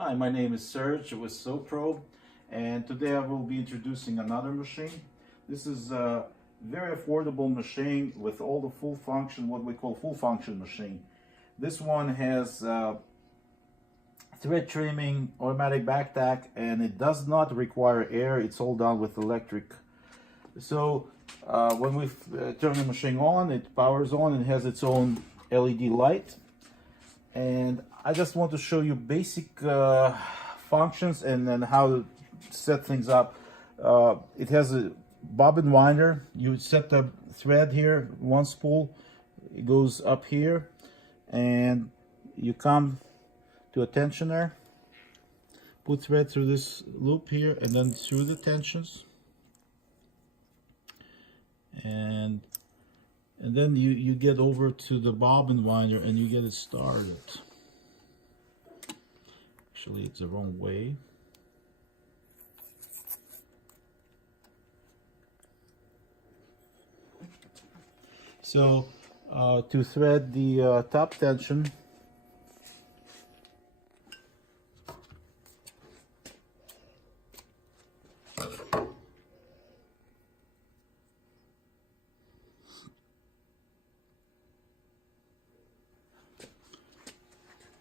Hi, my name is Serge with SEWPRO, and today I will be introducing another machine. This is a very affordable machine with all the full function, what we call full function machine. This one has thread trimming, automatic back tack, and it does not require air. It's all done with electric. So when we turn the machine on, it powers on and has its own LED light. And I just want to show you basic functions and then how to set things up. It has a bobbin winder. You set the thread here, one spool, it goes up here, and you come to a tensioner, put thread through this loop here and then through the tensions, and then you get over to the bobbin winder and you get it started. Actually, it's the wrong way. So to thread the top tension,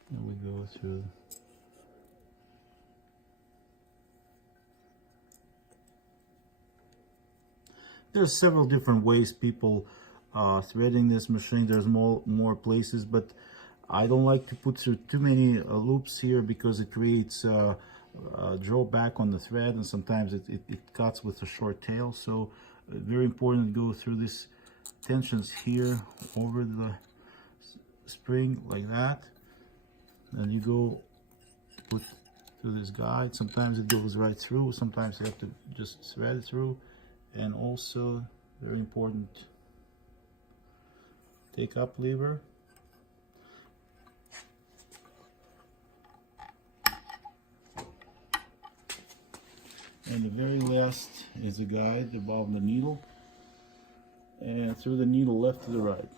and we go through. There's several different ways people threading this machine. There's more places, but I don't like to put through too many loops here because it creates drawback on the thread, and sometimes it cuts with a short tail. So very important to go through these tensions here over the spring like that, and you go put through this guide. Sometimes it goes right through, sometimes you have to just thread it through. And also very important, take up lever, and the very last is the guide above the needle, and through the needle left to the right.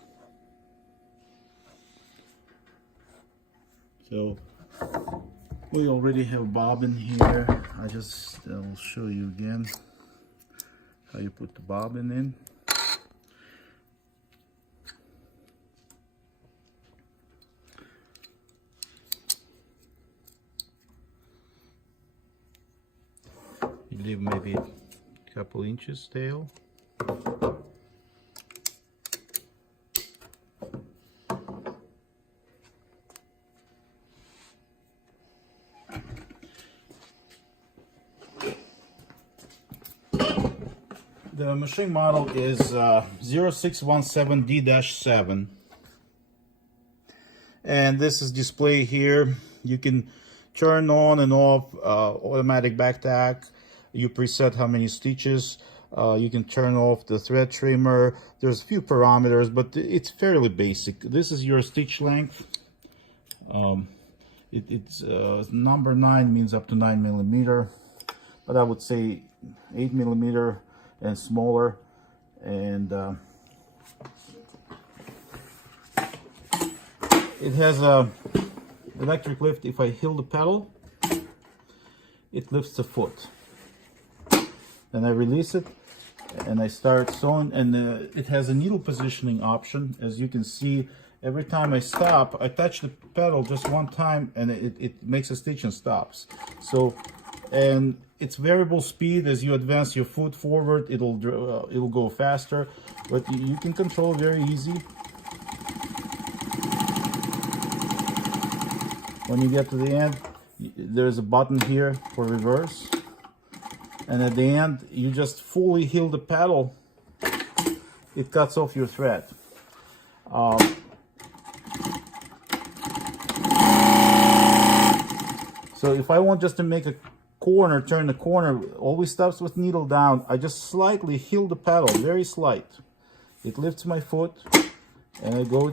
So we already have bobbin here. I'll show you again how you put the bobbin in. You leave maybe a couple inches tail. The machine model is 0617D-7, and this is display here. You can turn on and off automatic back tack. You preset how many stitches. You can turn off the thread trimmer. There's a few parameters, but it's fairly basic. This is your stitch length. It's number 9 means up to 9 millimeter, but I would say 8 millimeter and smaller. And it has a electric lift. If I hold the pedal, it lifts the foot. Then I release it and I start sewing, and it has a needle positioning option. As you can see, every time I stop, I touch the pedal just one time and it makes a stitch and stops. So, and it's variable speed. As you advance your foot forward, it'll go faster, but you can control very easy. When you get to the end, there's a button here for reverse, and at the end you just fully heel the pedal. It cuts off your thread. So if I want just to make a corner, turn the corner, always stops with needle down. I just slightly heel the pedal, very slight. It lifts my foot, and I go.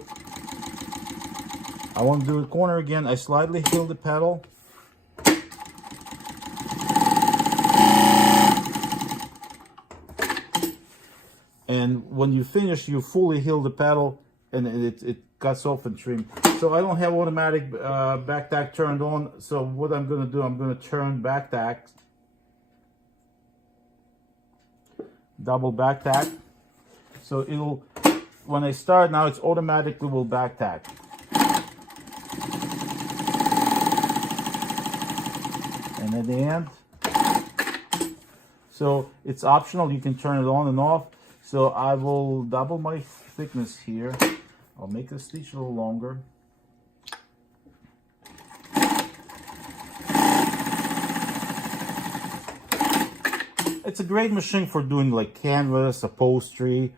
I want to do a corner again. I slightly heel the pedal. And when you finish, you fully heel the pedal, and it cuts off and trim. So I don't have automatic back-tack turned on. So what I'm going to do, I'm going to turn back-tack, double back-tack. So it'll, when I start now, it's automatically will back-tack. And at the end, so it's optional, you can turn it on and off. So I will double my thickness here. I'll make the stitch a little longer. It's a great machine for doing like canvas, upholstery.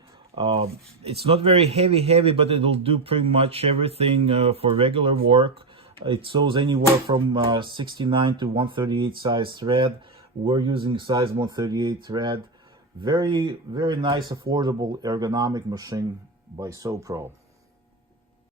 It's not very heavy, but it'll do pretty much everything for regular work. It sews anywhere from 69 to 138 size thread. We're using size 138 thread. Very, very nice, affordable, ergonomic machine by SEWPRO.